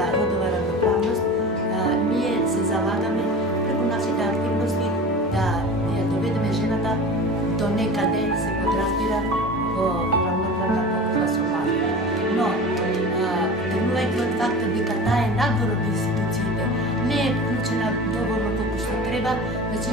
za rodova ravnopravnost, ние се залагаме преку нашите активности да ја доведеме жената до некаде, се подразбира, во равноправна пoložaj со мажот. Но, тргнувајќи од фактот дека таа е надвор од институциите, не е вклучена доволно колку што треба, значи